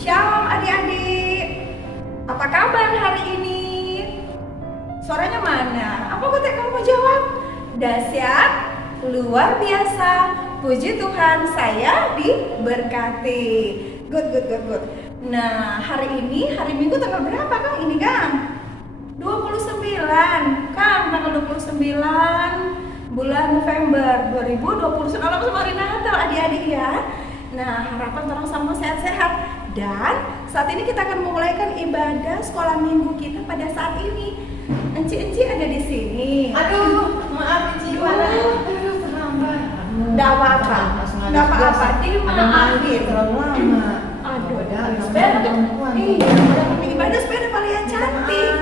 Shalom adik-adik, apa kabar hari ini? Suaranya mana? Apa kata kamu mau jawab? Dahsyat, luar biasa, puji Tuhan saya diberkati. Good. Nah, hari ini, hari Minggu tanggal berapa Kang? Ini Kang? 29, Kang, tanggal 29 bulan November 2020. Selamat hari Natal adik-adik ya. Nah, harapan orang sama sehat-sehat. Dan saat ini kita akan memulaikan ibadah sekolah minggu kita pada saat ini. Enci ada di sini. Aduh, maaf Enci gimana? Aduh, terlambat. Enggak apa-apa. Enggak apa-apa. Dimaafin. Terlalu lama. Aduh, sepeda perempuan. Iya, ibadah sepeda kalian cantik.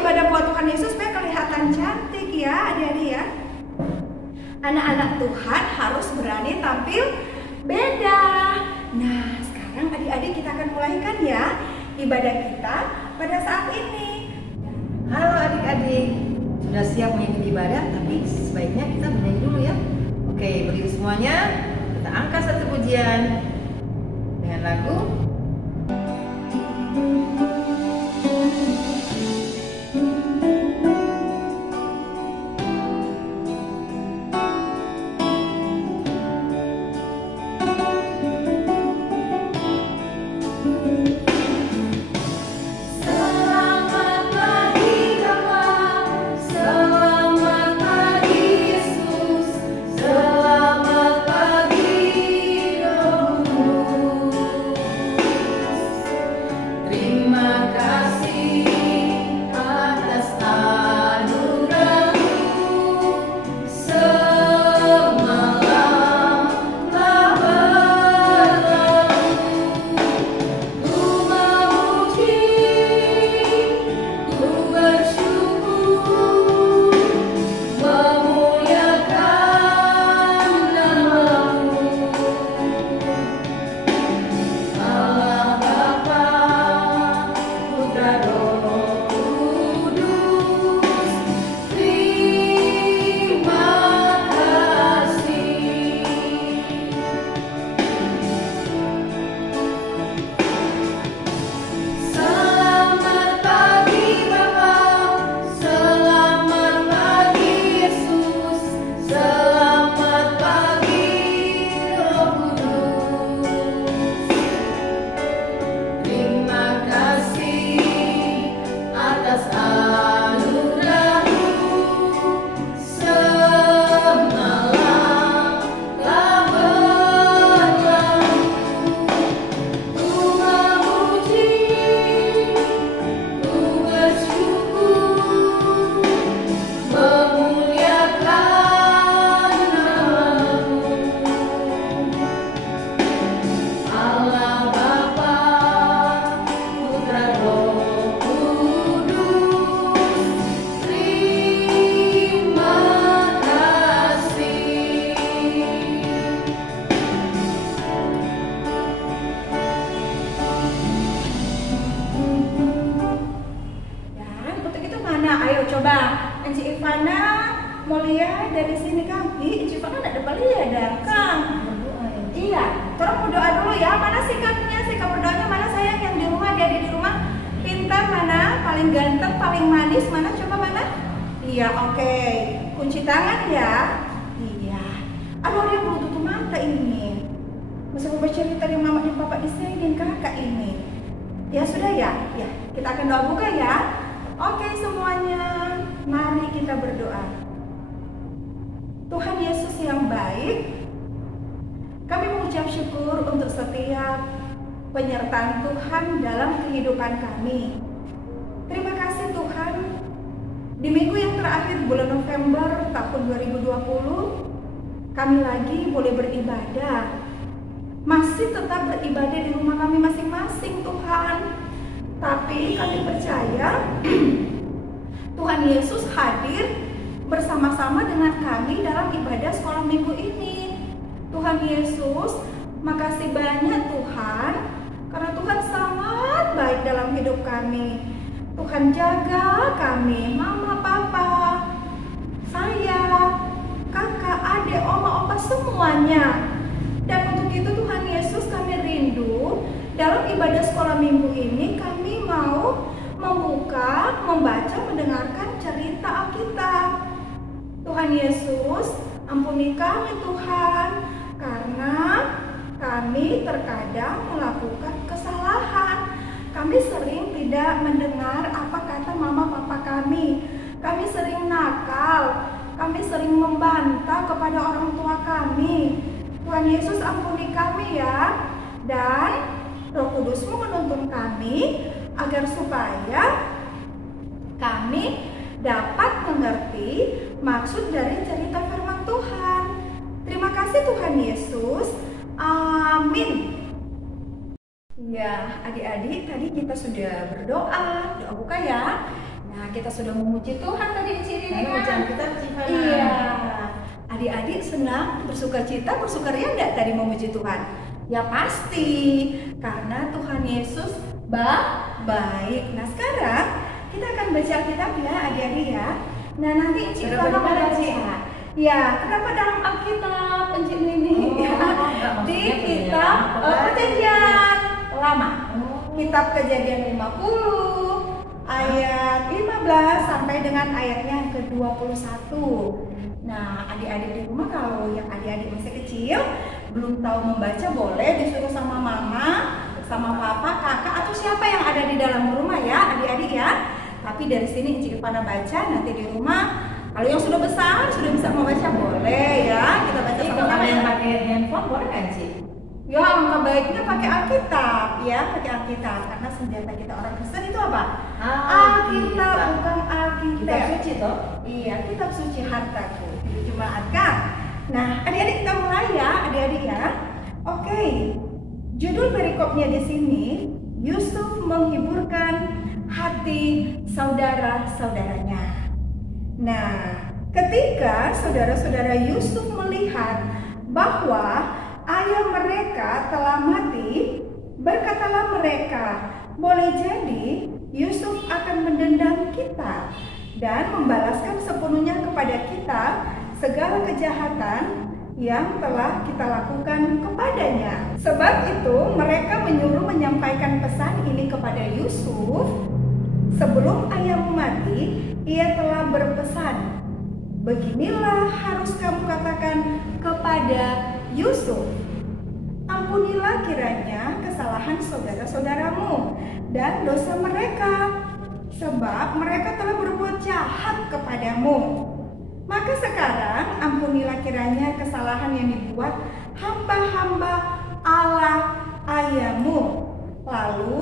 Ibadah buat Tuhan Yesus supaya kelihatan cantik ya, adik-adik ya. Anak-anak Tuhan harus berani tampil beda. Nah, sekarang adik-adik kita akan mulaikan ya ibadah kita pada saat ini. Halo adik-adik, sudah siap mengikuti ibadah? Tapi sebaiknya kita bernyanyi dulu ya. Oke, berdiri semuanya. Kita angkat satu pujian dengan lagu dari sini Kang. Ih, Cipa kan ada Balia ada Kang. Iya, tolong berdoa dulu ya. Mana sih Kangnya? Sih Kang berdoanya mana sayang yang di rumah? Dia ada di rumah. Pintar mana? Paling ganteng, paling manis mana? Coba mana? Iya, oke. Kunci tangan ya. Iya. Aduh, dia belum tutup mata ini. Masih mau bercerita dengan mama dan papa di sini dan kakak ini. Ya sudah ya. Ya, kita akan doa buka ya. Oke semuanya, mari kita berdoa. Tuhan Yesus yang baik, kami mengucap syukur untuk setiap penyertaan Tuhan dalam kehidupan kami. Terima kasih Tuhan, di minggu yang terakhir bulan November tahun 2020, kami lagi boleh beribadah. Masih tetap beribadah di rumah kami masing-masing Tuhan. Tapi kami percaya Tuhan Yesus hadir bersama-sama dengan kami dalam ibadah sekolah minggu ini. Tuhan Yesus, makasih banyak Tuhan, karena Tuhan sangat baik dalam hidup kami. Tuhan jaga kami, mama, papa, saya, kakak, adik, oma, opa, semuanya. Dan untuk itu Tuhan Yesus, kami rindu dalam ibadah sekolah minggu ini kami mau membuka, membaca, mendengarkan cerita Alkitab. Tuhan Yesus, ampuni kami Tuhan, karena kami terkadang melakukan kesalahan. Kami sering tidak mendengar apa kata mama papa kami. Kami sering nakal, kami sering membantah kepada orang tua kami. Tuhan Yesus, ampuni kami ya. Dan Roh Kudus-Mu menuntun kami agar supaya kami dapat mengerti maksud dari cerita firman Tuhan. Terima kasih Tuhan Yesus. Amin. Ya, adik-adik, tadi kita sudah berdoa, doa buka ya. Nah, kita sudah memuji Tuhan tadi di sini kan? Iya. Adik-adik senang, bersuka ria enggak tadi memuji Tuhan? Ya pasti, karena Tuhan Yesus baik. Nah, sekarang kita akan baca Alkitab ya adik-adik ya. Nah, nanti Encik Fana baca. Ya, kenapa dalam Alkitab Encik Nini? Di kitab Perjanjian Lama. Kitab Kejadian 50 ayat 15 sampai dengan ayatnya yang ke-21. Nah, adik-adik di rumah kalau yang adik-adik masih kecil belum tahu membaca, boleh disuruh sama mama, sama papa, kakak, atau siapa yang ada di dalam rumah ya adik-adik ya. Tapi dari sini Encik Ivana baca, nanti di rumah kalau yang sudah besar sudah bisa membaca boleh ya. Kita baca sama-sama. Yang pakai handphone boleh nggak sih? Ya, alangkah baiknya pakai Alkitab ya, pakai Alkitab, karena senjata kita orang Kristen itu apa? Alkitab, bukan Alkitab. Kitab suci toh? Iya, kitab suci hartaku. Dijemaatkan. Nah, adik-adik kita mulai ya, adik-adik ya. Oke. Judul perikopnya di sini, Yusuf menghiburkan hati saudara-saudaranya. Nah, ketika saudara-saudara Yusuf melihat bahwa ayah mereka telah mati, berkatalah mereka, boleh jadi Yusuf akan mendendam kita dan membalaskan sepenuhnya kepada kita segala kejahatan yang telah kita lakukan kepadanya. Sebab itu mereka menyuruh menyampaikan pesan ini kepada Yusuf. Sebelum ayahmu mati, ia telah berpesan, beginilah harus kamu katakan kepada Yusuf, ampunilah kiranya kesalahan saudara-saudaramu dan dosa mereka, sebab mereka telah berbuat jahat kepadamu. Maka sekarang ampunilah kiranya kesalahan yang dibuat hamba-hamba Allah ayahmu. Lalu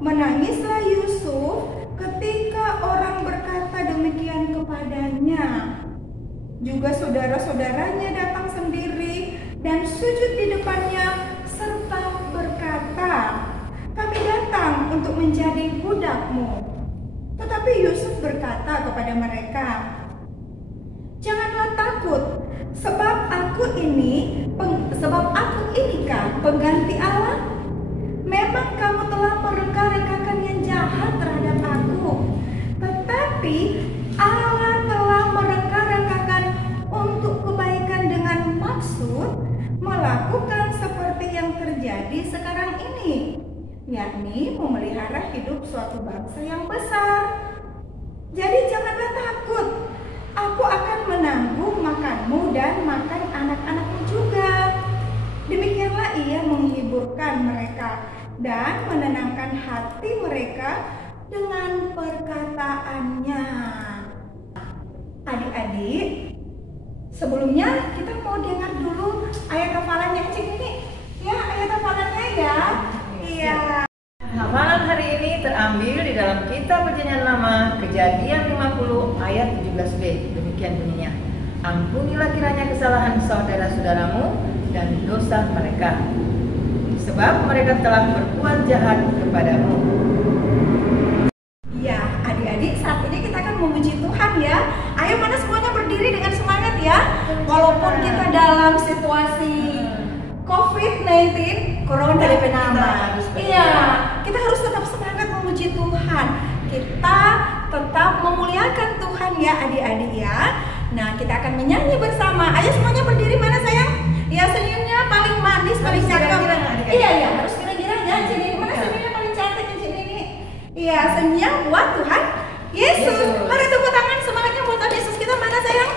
menangislah Yusuf ketika orang berkata demikian kepadanya. Juga saudara-saudaranya datang sendiri dan sujud di depannya serta berkata, kami datang untuk menjadi budakmu. Tetapi Yusuf berkata kepada mereka, janganlah takut, sebab aku ini kan pengganti Allah. Memang kamu telah mereka-rekakan yang jahat terhadap aku, tetapi Allah telah mereka-rekakan untuk kebaikan dengan maksud melakukan seperti yang terjadi sekarang ini, yakni memelihara hidup suatu bangsa yang besar. Jadi janganlah takut, aku akan menanggung makanmu dan makan anak-anakmu juga. Demikianlah ia menghiburkan mereka dan menenangkan hati mereka dengan perkataannya. Adik-adik, sebelumnya kita mau dengar dulu ayat hafalannya Cik ini. Ya, ayat hafalannya ya. Iya. Hafalan hari ini terambil di dalam kitab Perjanjian Lama, Kejadian 50 ayat 17b. Demikian bunyinya. Ampunilah kiranya kesalahan saudara-saudaramu dan dosa mereka, sebab mereka telah berbuat jahat kepadamu. kita. Iya, kita harus tetap semangat memuji Tuhan. Kita tetap memuliakan Tuhan ya adik-adik ya. Nah, kita akan menyanyi bersama. Ayo semuanya berdiri, mana sayang? Ya, senyumnya paling manis, paling cakep. Iya, harus kira-kira ya. Jadi mana senyumnya paling cantik ini? Iya, senyum buat Tuhan Yesus. Mari tepuk tangan semangatnya buat Tuhan Yesus kita, mana sayang?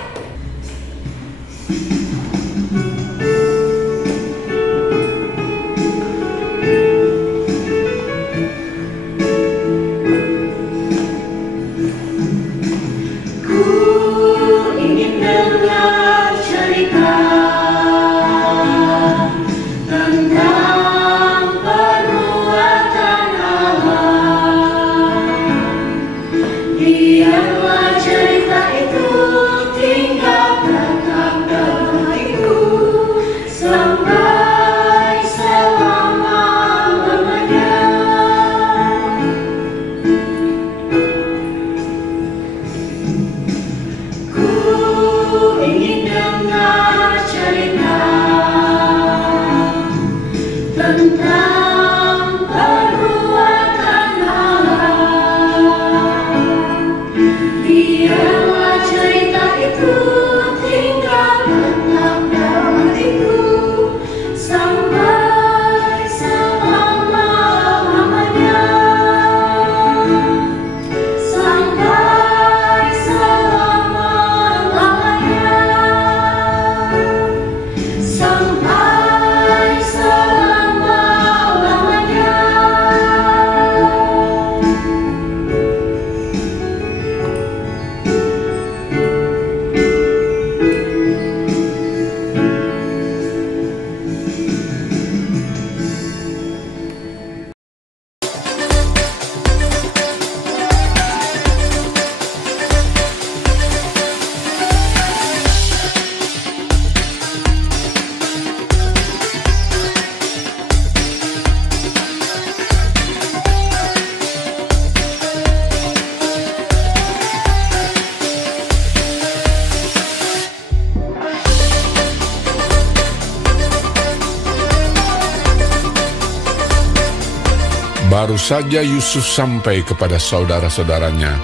Baru saja Yusuf sampai kepada saudara-saudaranya,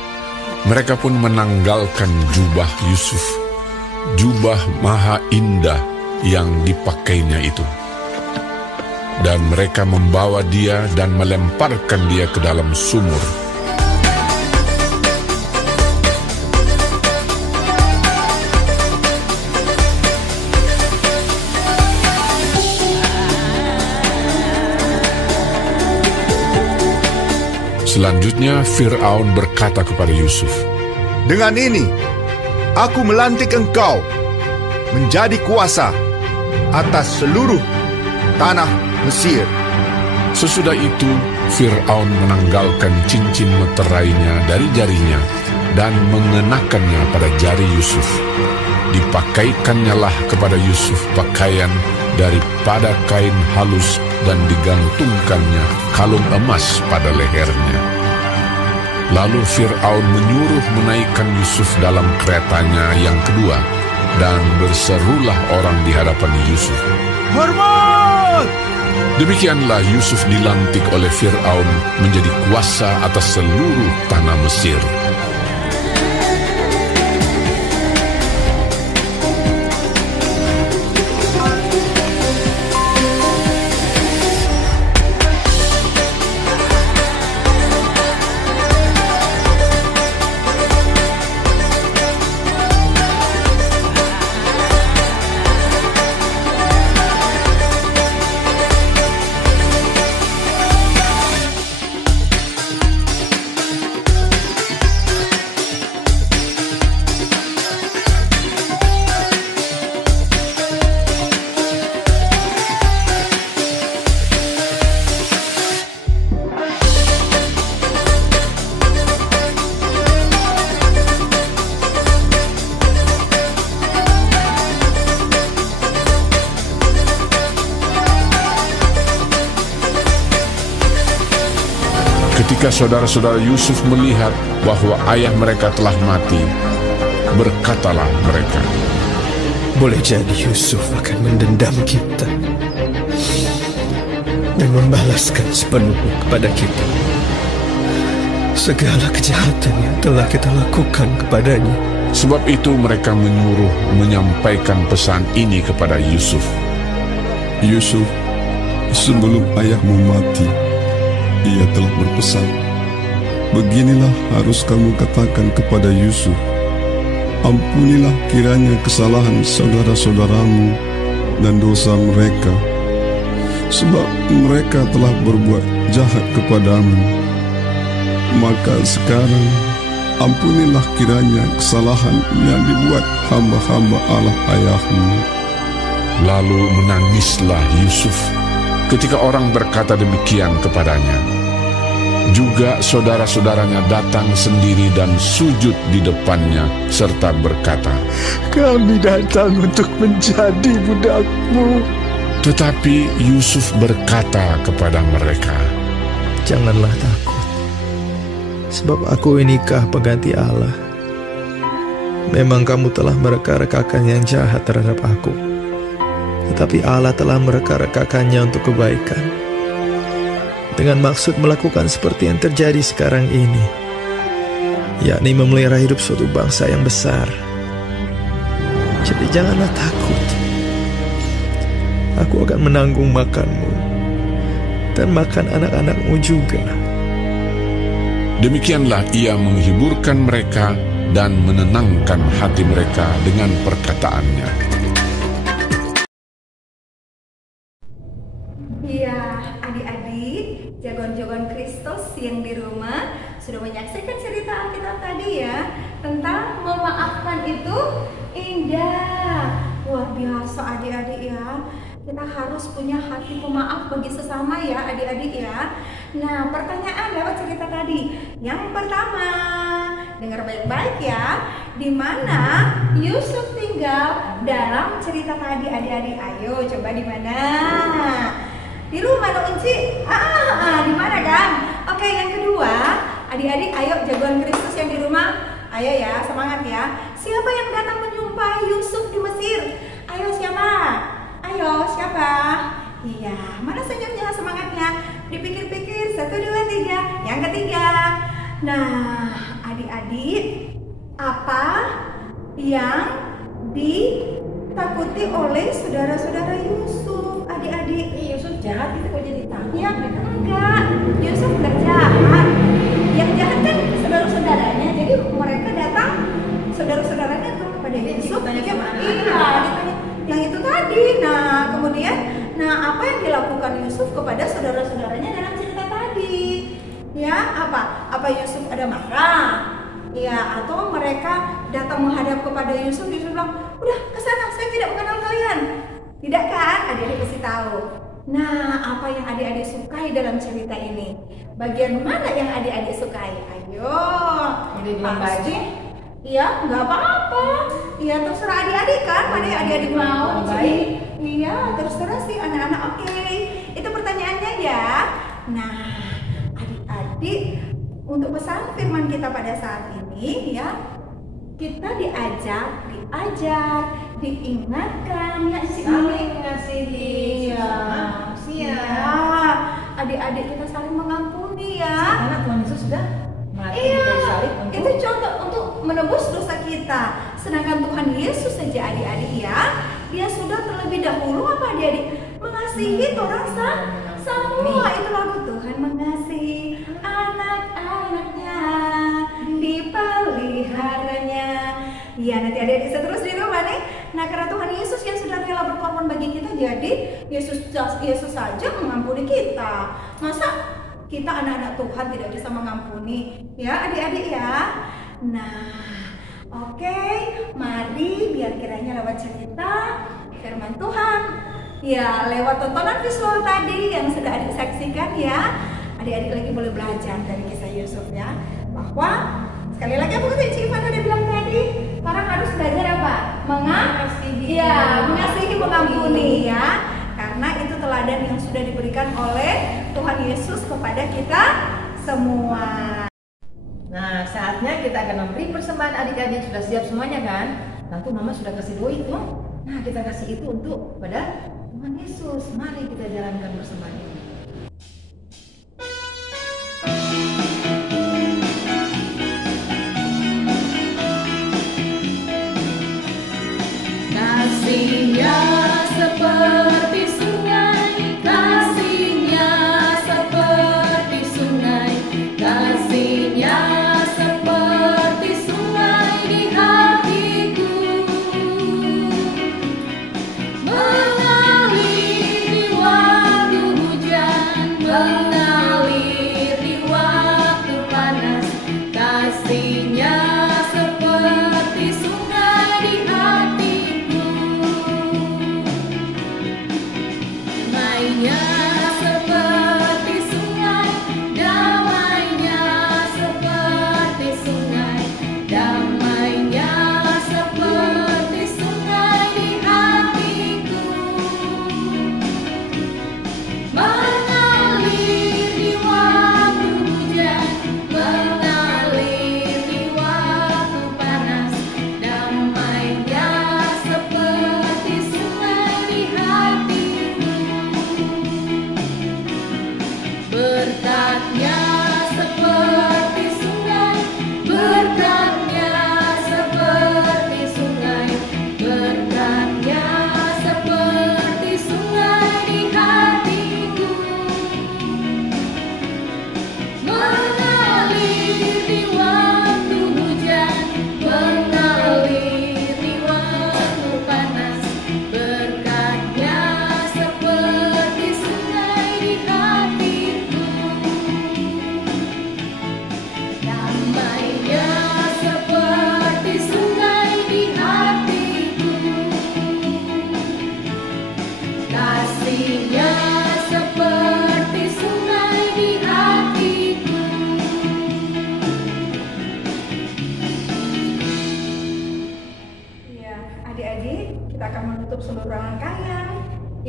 mereka pun menanggalkan jubah Yusuf, jubah maha indah yang dipakainya itu. Dan mereka membawa dia dan melemparkan dia ke dalam sumur. Selanjutnya Fir'aun berkata kepada Yusuf, "Dengan ini, aku melantik engkau menjadi kuasa atas seluruh tanah Mesir." Sesudah itu, Fir'aun menanggalkan cincin meterainya dari jarinya dan mengenakannya pada jari Yusuf. Dipakaikannya lah kepada Yusuf pakaian daripada kain halus dan digantungkannya kalung emas pada lehernya. Lalu Fir'aun menyuruh menaikkan Yusuf dalam keretanya yang kedua, dan berserulah orang di hadapan Yusuf, "Hormat!" Demikianlah Yusuf dilantik oleh Fir'aun menjadi kuasa atas seluruh tanah Mesir. Ketika saudara-saudara Yusuf melihat bahwa ayah mereka telah mati, berkatalah mereka, "Boleh jadi Yusuf akan mendendam kita. dan membalaskan sepenuhnya kepada kita segala kejahatan yang telah kita lakukan kepadanya. Sebab itu mereka menyuruh menyampaikan pesan ini kepada Yusuf. Yusuf, sebelum ayahmu mati, ia telah berpesan, beginilah harus kamu katakan kepada Yusuf, ampunilah kiranya kesalahan saudara-saudaramu dan dosa mereka, sebab mereka telah berbuat jahat kepadamu. Maka sekarang ampunilah kiranya kesalahan yang dibuat hamba-hamba Allah ayahmu. Lalu menangislah Yusuf ketika orang berkata demikian kepadanya. Juga saudara-saudaranya datang sendiri dan sujud di depannya serta berkata, Kami datang untuk menjadi budakmu. Tetapi Yusuf berkata kepada mereka, Janganlah takut, sebab aku inikah pengganti Allah. Memang kamu telah mereka-rekakan yang jahat terhadap aku, tetapi Allah telah mereka-rekakannya untuk kebaikan, dengan maksud melakukan seperti yang terjadi sekarang ini, yakni memelihara hidup suatu bangsa yang besar. Jadi janganlah takut. Aku akan menanggung makanmu dan makan anak-anakmu juga. Demikianlah ia menghiburkan mereka dan menenangkan hati mereka dengan perkataannya. Iya, adik-adik, jagoan-jagoan Kristus yang di rumah sudah menyaksikan cerita Alkitab tadi ya, tentang memaafkan itu indah. Luar biasa adik-adik ya. Kita harus punya hati pemaaf bagi sesama ya adik-adik ya. Nah, pertanyaan lewat cerita tadi. Yang pertama, dengar baik-baik ya. Di mana Yusuf tinggal dalam cerita tadi adik-adik? Ayo coba di mana? Di rumah dong Unci? Di mana kan? Oke, yang kedua, adik-adik ayo jagoan Kristus yang di rumah. Ayo ya, semangat ya. Siapa yang datang menjumpai Yusuf di Mesir? Ayo siapa? Ayo, siapa? Iya, mana senyumnya, semangatnya? Dipikir-pikir, 1, 2, 3. Yang ketiga. Nah, adik-adik, apa yang ditakuti oleh saudara-saudara Yusuf? Adik-adik, Yusuf jahat itu kok jadi takut? ya enggak, Yusuf enggak jahat. Yang jahat kan saudara-saudaranya. Jadi mereka datang, saudara-saudaranya tuh kepada Yusuf. Ditanya sama anak-anak. Iya, ditanya yang itu tadi. Nah, kemudian, apa yang dilakukan Yusuf kepada saudara-saudaranya dalam cerita tadi? Ya, apa Yusuf ada marah? Ya, atau mereka datang menghadap kepada Yusuf, Yusuf bilang, udah kesana, saya tidak mengenal kalian. Tidak kan? Adik-adik pasti tahu. Nah, apa yang adik-adik sukai dalam cerita ini? Bagian mana yang adik-adik sukai? Ayo. Ini belum baju. Iya, nggak apa-apa. Iya, terserah adik-adik kan, mana yang adik-adik mau. Jadi, iya, terserah sih anak-anak. Oke, itu pertanyaannya ya. Nah, adik-adik, untuk pesan firman kita pada saat ini ya, kita diajak, diingatkan ya, Saling mengasihi Iya, adik-adik kita saling mengampuni ya. Karena Tuhan Yesus sudah mati Iya, dari salib itu contoh untuk menebus dosa kita. Sedangkan Tuhan Yesus saja adik-adik ya, Dia sudah terlebih dahulu apa adik-adik? Mengasihi orang semua. Itu lagu Tuhan mengasihi anak-anaknya, dipeliharanya. Ya, nanti adik-adik bisa terus di rumah nih. Nah, karena Tuhan Yesus yang sudah rela berkorban bagi kita, jadi Yesus saja mengampuni kita. Masa kita anak-anak Tuhan tidak bisa mengampuni? Ya, adik-adik ya. Nah, oke, mari biar kiranya lewat cerita firman Tuhan, ya lewat tontonan visual tadi yang sudah adik saksikan ya, adik-adik lagi boleh belajar dari kisah Yusuf ya, bahwa sekali lagi apa kata Cik Ivan udah bilang tadi, orang harus belajar apa? Mengasihi, mengampuni ya, karena itu teladan yang sudah diberikan oleh Tuhan Yesus kepada kita semua. Nah, saatnya kita akan memberi persembahan. Adik-adik sudah siap semuanya kan? Nanti mama sudah kasih doa itu. Nah, kita kasih itu untuk pada Tuhan Yesus. Mari kita jalankan persembahan ini.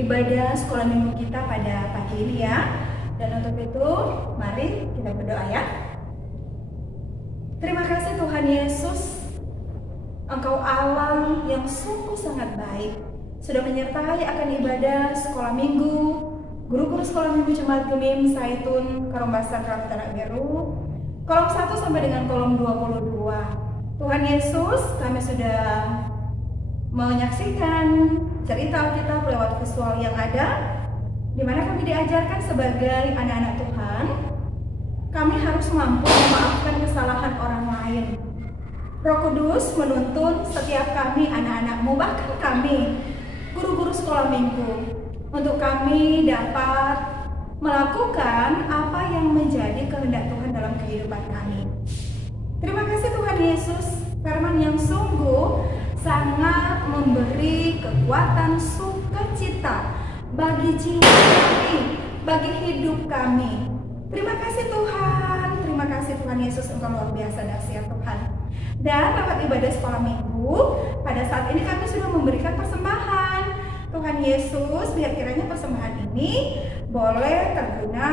ibadah sekolah minggu kita pada pagi ini ya. Dan untuk itu, mari kita berdoa ya. Terima kasih Tuhan Yesus, Engkau Allah yang sungguh sangat baik, sudah menyertai akan ibadah sekolah minggu, guru-guru sekolah minggu Jemaat Gemim Zaitun Karombasan Raftara Biru, kolom 1 sampai dengan kolom 22. Tuhan Yesus, kami sudah menyaksikan cerita Alkitab lewat visual yang ada, di mana kami diajarkan sebagai anak-anak Tuhan, kami harus mampu memaafkan kesalahan orang lain. Roh Kudus menuntun setiap kami anak-anak-Mu, bahkan kami guru-guru sekolah minggu, untuk kami dapat melakukan apa yang menjadi kehendak Tuhan dalam kehidupan kami. Terima kasih Tuhan Yesus, firman yang sungguh sangat memberi kekuatan sukacita bagi jiwa kami, bagi hidup kami. Terima kasih Tuhan Yesus, Engkau luar biasa dahsyat Tuhan. Dan lewat ibadah sekolah minggu, pada saat ini kami sudah memberikan persembahan. Tuhan Yesus, biar kiranya persembahan ini boleh terguna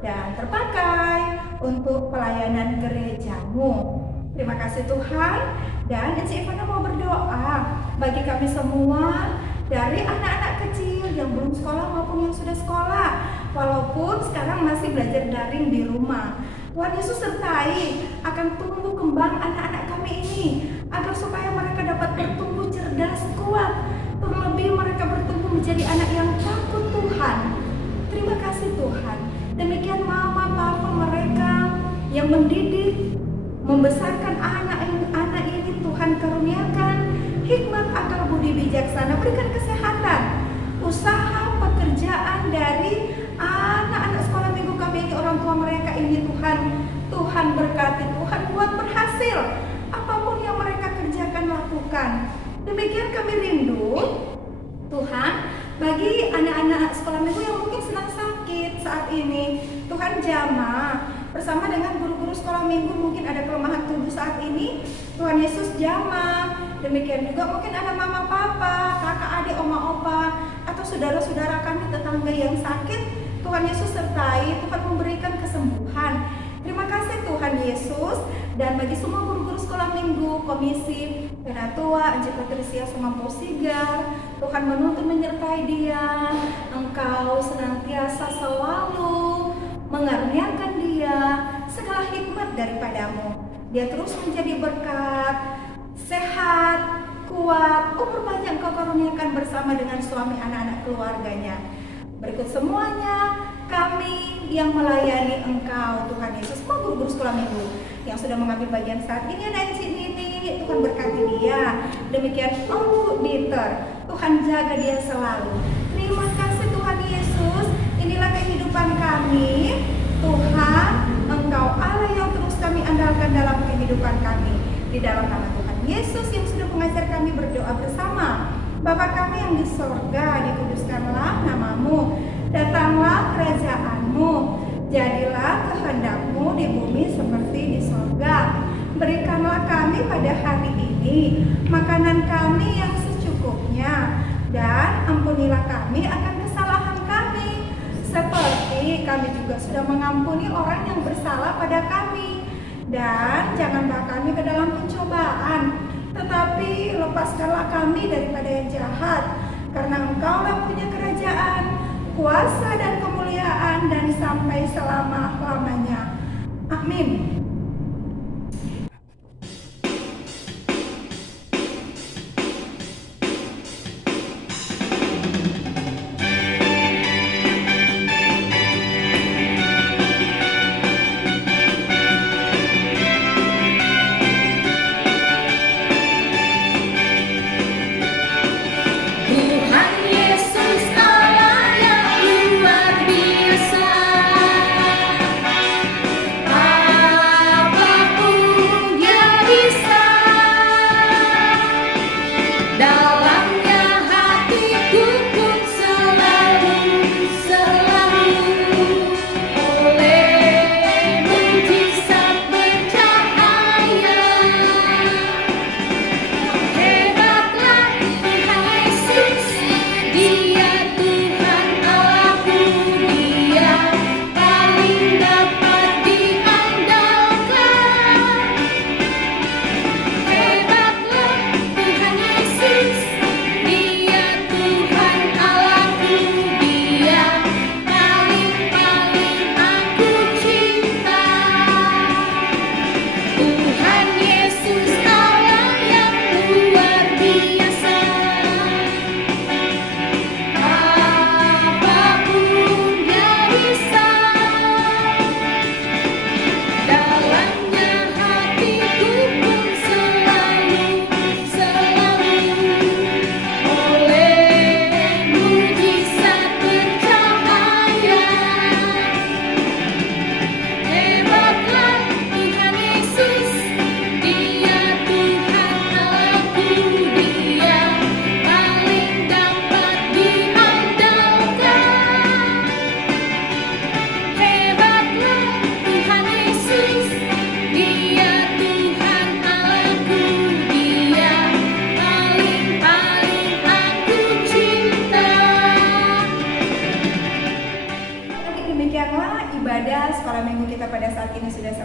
dan terpakai untuk pelayanan gerejamu. Terima kasih Tuhan. Dan Eci Ivana mau berdoa bagi kami semua, dari anak-anak kecil yang belum sekolah maupun yang sudah sekolah, walaupun sekarang masih belajar daring di rumah. Tuhan Yesus sertai akan tumbuh kembang anak-anak kami ini, agar supaya mereka dapat bertumbuh cerdas, kuat, terlebih mereka bertumbuh menjadi anak yang takut Tuhan. Terima kasih Tuhan. Demikian mama papa mereka yang mendidik, membesarkan anak-anak ini, Tuhan karuniakan hikmat, akal budi bijaksana, berikan kesehatan, usaha, pekerjaan dari anak-anak sekolah minggu kami ini, orang tua mereka ini Tuhan berkati, Tuhan buat berhasil apapun yang mereka kerjakan, lakukan. Demikian kami rindu Tuhan bagi anak-anak sekolah minggu yang mungkin sedang sakit saat ini. Tuhan jamah bersama dengan guru-guru sekolah minggu, mungkin ada kelemahan tubuh saat ini, Tuhan Yesus jamah. Demikian juga mungkin ada mama papa, kakak adik, oma opa, atau saudara-saudara kami tetangga yang sakit. Tuhan Yesus sertai, Tuhan memberikan kesembuhan. Terima kasih Tuhan Yesus. Dan bagi semua guru-guru sekolah minggu, komisi, Penatua, Anjir Patrisia Sumampo Sigar, Tuhan menuntun menyertai dia. Engkau senantiasa selalu mengaruniakan dia segala hikmat daripadamu. Dia terus menjadi berkat, sehat, kuat, umur panjang Kau karuniakan bersama dengan suami, anak-anak, keluarganya. Berikut semuanya kami yang melayani Engkau Tuhan Yesus, semua guru-guru sekolah minggu yang sudah mengambil bagian saat ini, anak ini, Tuhan berkati dia. Demikian Om Dieter, Tuhan jaga dia selalu. Terima kasih Tuhan Yesus, inilah kehidupan kami. Tuhan, Engkau Allah yang terus kami andalkan dalam kehidupan kami. Di dalam nama Tuhan Yesus yang sudah mengajar kami berdoa bersama. Bapa kami yang di sorga, dikuduskanlah namamu, datanglah kerajaan-Mu, jadilah kehendak-Mu di bumi seperti di sorga. Berikanlah kami pada hari ini makanan kami yang secukupnya, dan ampunilah kami akan kesalahan kami, seperti kami juga sudah mengampuni orang yang bersalah pada kami. Dan janganlah kami ke dalam pencobaan, tetapi lepaskanlah kami daripada yang jahat, karena Engkau-lah punya kerajaan, kuasa dan kemuliaan, dan sampai selama-lamanya. Amin.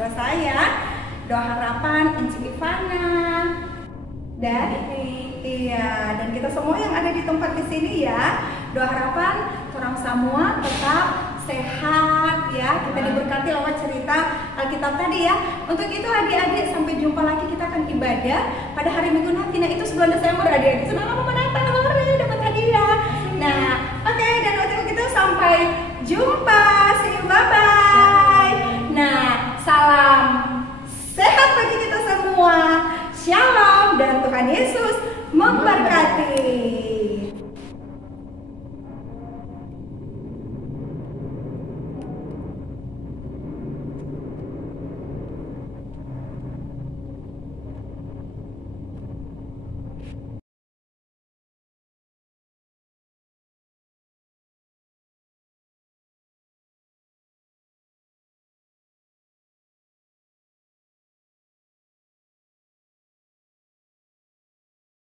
selesai ya. Doa harapan Enci Ivana dan dan kita semua yang ada di tempat di sini ya. Doa harapan orang semua tetap sehat ya. Kita diberkati lewat cerita Alkitab tadi ya. Untuk itu adik-adik, sampai jumpa lagi, kita akan ibadah pada hari Minggu nanti. Nah itu 9 Desember adik-adik. Sudah lama menantang hari dapat hadiah. Nah oke, dan waktu itu sampai jumpa. See you, bye-bye. Nah salam sehat bagi kita semua. Shalom dan Tuhan Yesus memberkati.